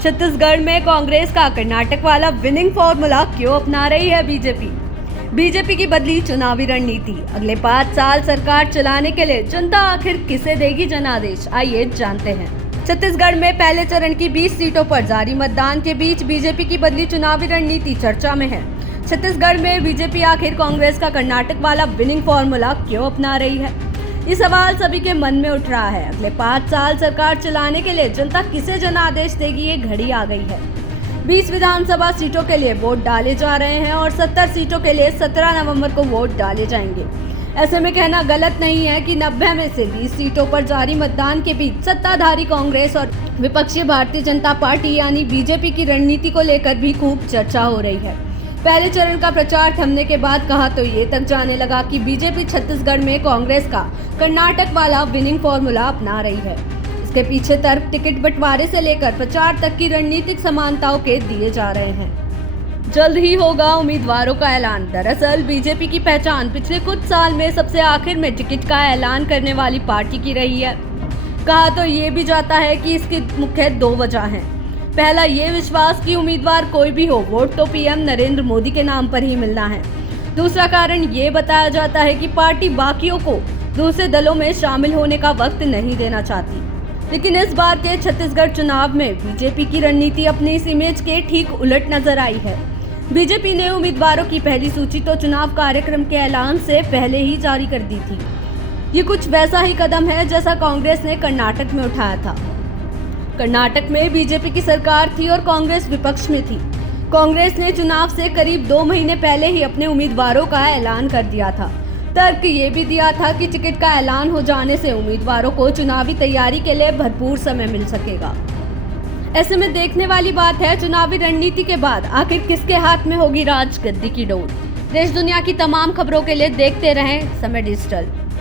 छत्तीसगढ़ में कांग्रेस का कर्नाटक वाला विनिंग फॉर्मूला क्यों अपना रही है बीजेपी की बदली चुनावी रणनीति। अगले 5 साल सरकार चलाने के लिए जनता आखिर किसे देगी जनादेश, आइए जानते हैं। छत्तीसगढ़ में पहले चरण की 20 सीटों पर जारी मतदान के बीच बीजेपी की बदली चुनावी रणनीति चर्चा में है। छत्तीसगढ़ में बीजेपी आखिर कांग्रेस का कर्नाटक वाला विनिंग फॉर्मूला क्यों अपना रही है, ये सवाल सभी के मन में उठ रहा है। अगले 5 साल सरकार चलाने के लिए जनता किसे जनादेश देगी, ये घड़ी आ गई है। 20 विधानसभा सीटों के लिए वोट डाले जा रहे हैं और 70 सीटों के लिए 17 नवंबर को वोट डाले जाएंगे। ऐसे में कहना गलत नहीं है कि 90 में से 20 सीटों पर जारी मतदान के बीच सत्ताधारी कांग्रेस और विपक्षी भारतीय जनता पार्टी यानी बीजेपी की रणनीति को लेकर भी खूब चर्चा हो रही है। पहले चरण का प्रचार थमने के बाद कहा तो ये तक जाने लगा कि बीजेपी छत्तीसगढ़ में कांग्रेस का कर्नाटक वाला विनिंग फॉर्मूला अपना रही है। इसके पीछे तर्क टिकट बंटवारे से लेकर प्रचार तक की रणनीतिक समानताओं के दिए जा रहे हैं। जल्द ही होगा उम्मीदवारों का ऐलान। दरअसल बीजेपी की पहचान पिछले कुछ साल में सबसे आखिर में टिकट का ऐलान करने वाली पार्टी की रही है। कहा तो ये भी जाता है कि इसकी मुख्य 2 वजह हैं। पहला ये विश्वास कि उम्मीदवार कोई भी हो, वोट तो पीएम नरेंद्र मोदी के नाम पर ही मिलना है। दूसरा कारण ये बताया जाता है कि पार्टी बाकियों को दूसरे दलों में शामिल होने का वक्त नहीं देना चाहती। लेकिन इस बार के छत्तीसगढ़ चुनाव में बीजेपी की रणनीति अपनी इस इमेज के ठीक उलट नजर आई है। बीजेपी ने उम्मीदवारों की पहली सूची तो चुनाव कार्यक्रम के ऐलान से पहले ही जारी कर दी थी। ये कुछ वैसा ही कदम है जैसा कांग्रेस ने कर्नाटक में उठाया था। कर्नाटक में बीजेपी की सरकार थी और कांग्रेस विपक्ष में थी। कांग्रेस ने चुनाव से करीब 2 महीने पहले ही अपने उम्मीदवारों का ऐलान कर दिया था। तर्क ये भी दिया था कि टिकट का ऐलान हो जाने से उम्मीदवारों को चुनावी तैयारी के लिए भरपूर समय मिल सकेगा। ऐसे में देखने वाली बात है चुनावी रणनीति के बाद आखिर किसके हाथ में होगी राजगद्दी की डोर। देश दुनिया की तमाम खबरों के लिए देखते रहें समय डिजिटल।